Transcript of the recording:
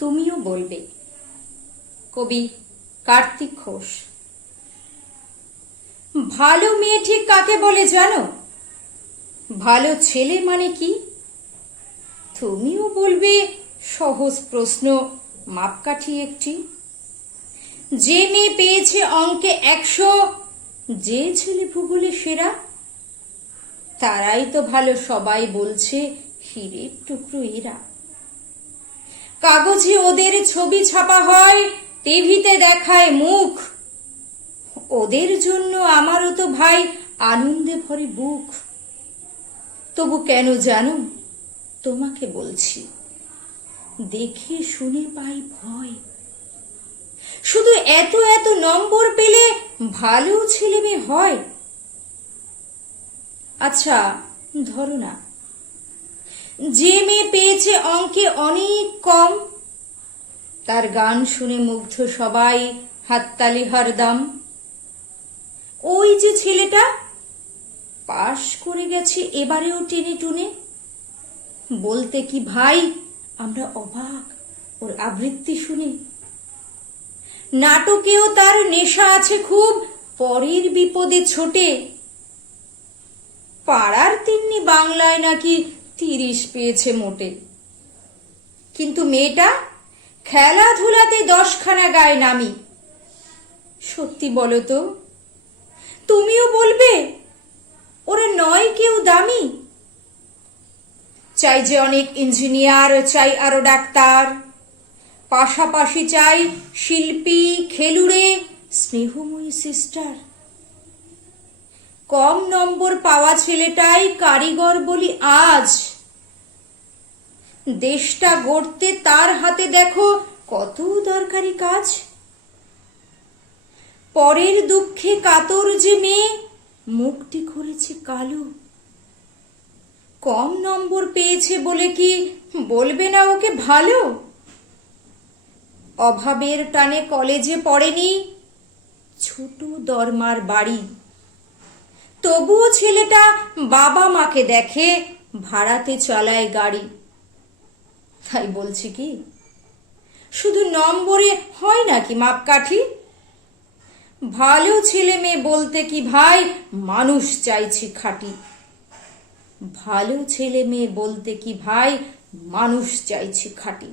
তুমিও বলবে। কবি কার্তিক ঘোষ। ভালো মেয়ে ঠিক কাকে বলে জানো? ভালো ছেলে মানে কি? তুমিও বলবে সহজ প্রশ্ন, মাপকাঠি একটি। যে মেয়ে পেয়েছে অঙ্কে 100, যে ছেলে ভূগোলে সেরা, তারাই তো ভালো, সবাই বলছে হীরের টুকরো এরা। কাগজে ওদের ছবি ছাপা হয়, টিভিতে দেখায় মুখ, ওদের জন্য আমারও তো ভাই আনন্দে ভরে বুক। তবু কেন জানো তোমাকে বলছি, দেখে শুনে পাই ভয়। শুধু এত এত নম্বর পেলে ভালো ছেলে মেয়ে হয়? আচ্ছা ধরো না, যে মেয়ে পেয়েছে অঙ্কে অনেক কম, তার গান শুনে মুগ্ধ সবাই, হাততালি হরদম। ওই যে ছেলেটা পাশ করে গেছে এবারেও টেনে টুনে, বলতে কি ভাই আমরা অবাক ওর আবৃত্তি শুনে। নাটকেও তার নেশা আছে খুব, পরের বিপদে ছোটে। পাড়ার তিন্নি বাংলায় নাকি 30 পেয়েছে মোটে। কিন্তু মেয়েটা খেলাধুলাতে 10খানা গায়ে নামি। সত্যি বলো তো, তুমিও বলবে ওরা নয় কেউ দামি? চাই যে অনেক ইঞ্জিনিয়ার, চাই আরো ডাক্তার, পাশাপাশি চাই শিল্পী, খেলুড়ে, স্নেহময়ী সিস্টার। কম নম্বর পাওয়া ছেলেটাই কারিগর বলি আজ। দেশটা গড়তে তার হাতে দেখো কত দরকারি কাজ। পরের দুঃখে কাতর যে মেয়ে মুখটি করেছে কালো, কম নম্বর পেয়েছে বলে কি বলবে না ওকে ভালো? অভাবের টানে কলেজে পড়েনি, ছোট দরমার বাড়ি, তবুও ছেলেটা বাবা মাকে দেখে, ভাড়াতে চালায় গাড়ি। তাই বলছি কি, শুধু নম্বরে হয় নাকি মাপকাঠি? ভালো ছেলে মেয়ে বলতে কি ভাই মানুষ চাইছি খাঁটি। ভালো ছেলে মেয়ে বলতে কি ভাই মানুষ চাইছি খাঁটি।